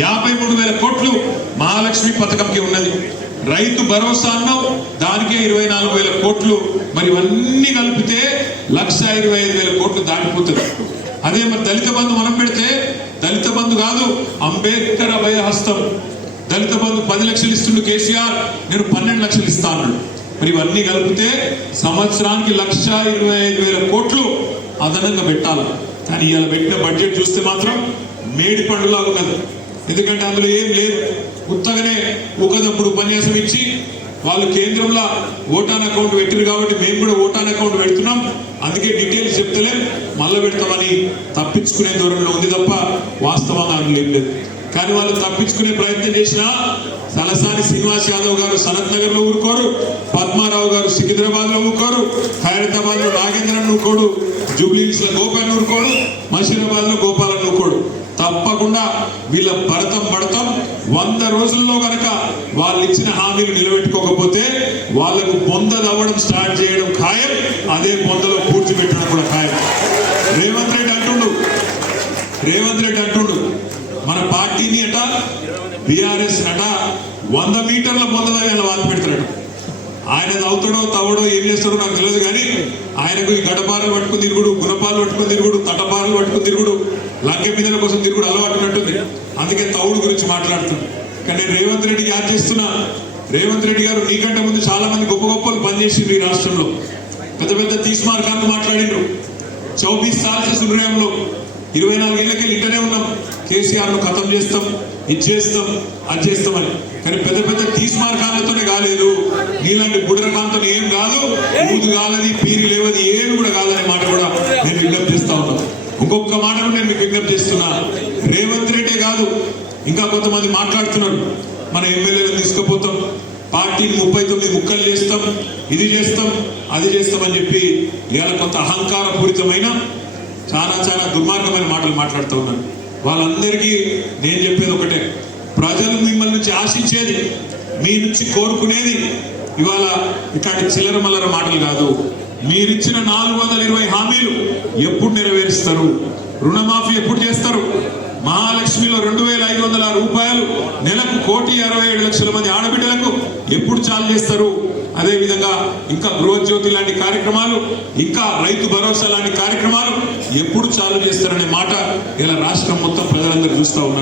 53,000 కోట్లు మహాలక్ష్మి పథకంకి ఉన్నది. రైతు భరోసా అన్నావు, దానికే 24,000 కోట్లు. మరి ఇవన్నీ కలిపితే 1,25,000 కోట్లు దాటిపోతుంది. అదే మరి దళిత బంధు మనం పెడితే, దళిత బంధు కాదు, అంబేద్కర్ అభయహస్తం. దళిత బంధు 10 లక్షలు ఇస్తుండు కేసీఆర్, నేను 12 లక్షలు ఇస్తాను. మరి ఇవన్నీ కలిపితే సంవత్సరానికి 1,25,000 కోట్లు అదనంగా పెట్టాలి. కానీ ఇలా పెట్టిన బడ్జెట్ చూస్తే మాత్రం మేడి పండులాగా ఉన్నది. ఎందుకంటే అందులో ఏం లేదు, ఉత్తగానే ఒకదప్పుడు ఉపన్యాసం ఇచ్చి వాళ్ళు కేంద్రంలో ఓటాన్ అకౌంట్ పెట్టారు కాబట్టి మేము కూడా ఓటాన్ అకౌంట్ పెడుతున్నాం, అందుకే డీటెయిల్స్ చెప్తలే మళ్ళీ పెడతామని తప్పించుకునే ధోరణిలో ఉంది తప్ప వాస్తవంగా అందులో ఏం లేదు. కానీ వాళ్ళు తప్పించుకునే ప్రయత్నం చేసినా తలసాని శ్రీనివాస్ యాదవ్ గారు సనత్ నగర్ లో ఊరుకోరు, పద్మారావు గారు సికింద్రాబాద్ లో ఊరుకోరు, ఖైరతాబాద్ లో నాగేంద్రన్ ఊరుకోడు, జూబ్లీహిల్స్ లో గోపాల్ ఊరుకోడు, మషీరాబాద్ లో గోపాలన్ ఊరుకోడు. తప్పకుండా వీళ్ళ భరతం పడతాం. 100 రోజుల్లో కనుక వాళ్ళు ఇచ్చిన హామీలు నిలబెట్టుకోకపోతే వాళ్లకు బొంద తవ్వడం స్టార్ట్ చేయడం ఖాయం, అదే బొందలో పూడ్చిపెట్టడం కూడా ఖాయం. రేవంత్ రెడ్డి అంటుండు మన పార్టీని అట బీఆర్ఎస్ అట 100 మీటర్ల బొంద దగ్గర వాళ్ళు పెడతాడు. ఆయన తవ్వుతాడో తవ్వడో ఏం చేస్తాడో నాకు తెలియదు, కానీ ఆయనకు ఈ గడపారలు పట్టుకుని తిరుగుడు, గుణపాలు పట్టుకుని తిరుగుడు, తటపారలు పట్టుకుని తిరుగుడు, లంకె మీదల కోసం తిరుగుడు అలవాటున్నట్టుంది. అందుకే తవుడు గురించి మాట్లాడుతున్నాను. కానీ నేను రేవంత్ రెడ్డికి యాద్ చేస్తున్నా, రేవంత్ రెడ్డి గారు నీకంటే ముందు చాలా మంది గొప్ప గొప్పలు పనిచేసిండ్రు ఈ రాష్ట్రంలో. పెద్ద పెద్ద తీస్మార్కాలను మాట్లాడిండ్రు. 24 సార్లు సున్రయంలో 24 ఏళ్ళకి ఇంటనే ఉన్నాం, కేసీఆర్ ను ఖతం చేస్తాం, ఇది చేస్తాం, అది చేస్తామని. కానీ పెద్ద పెద్ద తీస్మార్కాలతోనే కాలేదు, నీలాంటి బుడరకాంతో ఏం కాదు, ఊదు కాలని పీరి లేవది ఏమి కూడా కాదనే మాట కూడా నేను విజ్ఞప్తి చేస్తా ఉన్నాను. ఇంకొక మాట నేను మీకు విజ్ఞప్తి చేస్తున్నా, రేవంత్ రెడ్డే కాదు ఇంకా కొంతమంది మాట్లాడుతున్నారు, మన ఎమ్మెల్యేలను తీసుకుపోతాం, పార్టీని 39 ముక్కలు చేస్తాం, ఇది చేస్తాం, అది చేస్తామని చెప్పి ఇవాళ కొంత అహంకార పూరితమైన చాలా దుర్మార్గమైన మాటలు మాట్లాడుతూ ఉన్నారు. వాళ్ళందరికీ నేను చెప్పేది ఒకటే, ప్రజలు మిమ్మల్ని నుంచి ఆశించేది, మీ నుంచి కోరుకునేది ఇవాళ ఇట్లాంటి చిల్లర మల్లర మాటలు కాదు. మీరిచ్చిన 420 హామీలు ఎప్పుడు నెరవేరుస్తారు? రుణమాఫీ ఎప్పుడు చేస్తారు? మహాలక్ష్మిలో 2,500 రూపాయలు నెలకు 1,67,00,000 మంది ఆడబిడ్డలకు ఎప్పుడు చాలు చేస్తారు? అదే విధంగా ఇంకా గృహజ్యోతి లాంటి కార్యక్రమాలు, ఇంకా రైతు భరోసా లాంటి కార్యక్రమాలు ఎప్పుడు చాలు చేస్తారనే మాట ఇలా రాష్ట్రం మొత్తం ప్రజలందరూ చూస్తూ ఉన్నారు.